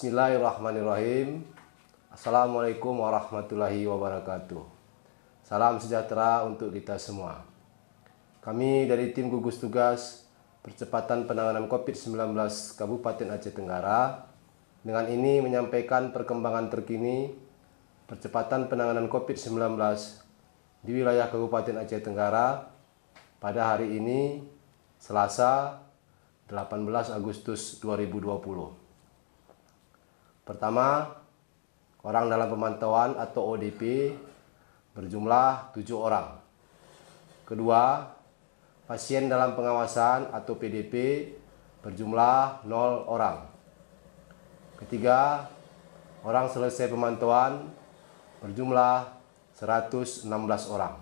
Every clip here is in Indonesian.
Bismillahirrahmanirrahim. Assalamualaikum warahmatullahi wabarakatuh. Salam sejahtera untuk kita semua. Kami dari tim gugus tugas percepatan penanganan COVID-19 Kabupaten Aceh Tenggara dengan ini menyampaikan perkembangan terkini percepatan penanganan COVID-19 di wilayah Kabupaten Aceh Tenggara pada hari ini Selasa 18 Agustus 2020. Pertama, orang dalam pemantauan atau ODP berjumlah 7 orang. Kedua, pasien dalam pengawasan atau PDP berjumlah 0 orang. Ketiga, orang selesai pemantauan berjumlah 116 orang.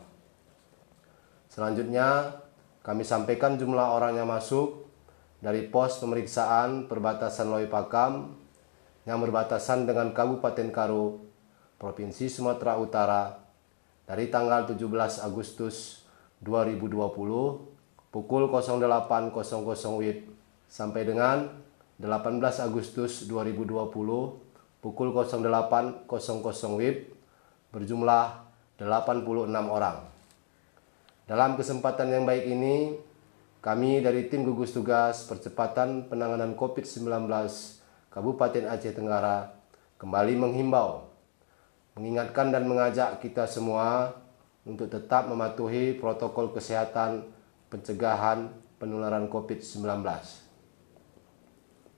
Selanjutnya, kami sampaikan jumlah orang yang masuk dari pos pemeriksaan perbatasan Loi Pakam yang berbatasan dengan Kabupaten Karo, Provinsi Sumatera Utara dari tanggal 17 Agustus 2020 pukul 08.00 WIB sampai dengan 18 Agustus 2020 pukul 08.00 WIB berjumlah 86 orang. Dalam kesempatan yang baik ini, kami dari tim gugus tugas percepatan penanganan COVID-19 Kabupaten Aceh Tenggara kembali menghimbau, mengingatkan dan mengajak kita semua untuk tetap mematuhi protokol kesehatan pencegahan penularan COVID-19.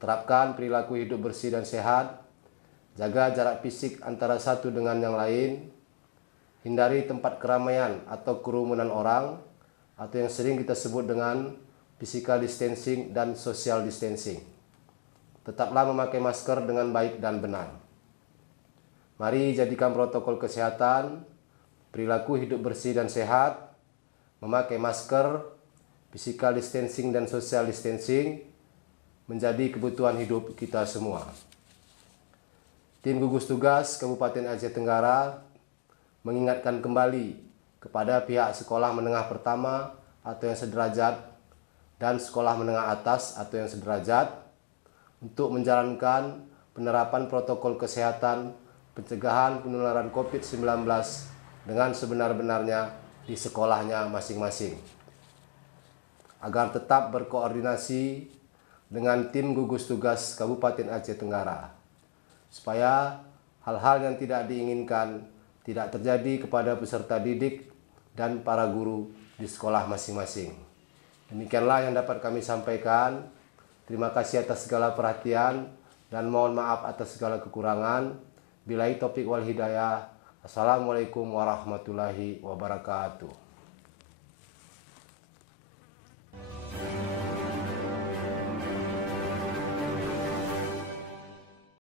Terapkan perilaku hidup bersih dan sehat, jaga jarak fisik antara satu dengan yang lain, hindari tempat keramaian atau kerumunan orang atau yang sering kita sebut dengan physical distancing dan social distancing. Tetaplah memakai masker dengan baik dan benar. Mari jadikan protokol kesehatan, perilaku hidup bersih dan sehat, memakai masker, physical distancing dan social distancing menjadi kebutuhan hidup kita semua. Tim gugus tugas Kabupaten Aceh Tenggara mengingatkan kembali kepada pihak sekolah menengah pertama atau yang sederajat dan sekolah menengah atas atau yang sederajat untuk menjalankan penerapan protokol kesehatan pencegahan penularan COVID-19 dengan sebenar-benarnya di sekolahnya masing-masing, agar tetap berkoordinasi dengan tim gugus tugas Kabupaten Aceh Tenggara, supaya hal-hal yang tidak diinginkan tidak terjadi kepada peserta didik dan para guru di sekolah masing-masing. Demikianlah yang dapat kami sampaikan. Terima kasih atas segala perhatian dan mohon maaf atas segala kekurangan. Billahi taufiq wal hidayah. Assalamualaikum warahmatullahi wabarakatuh.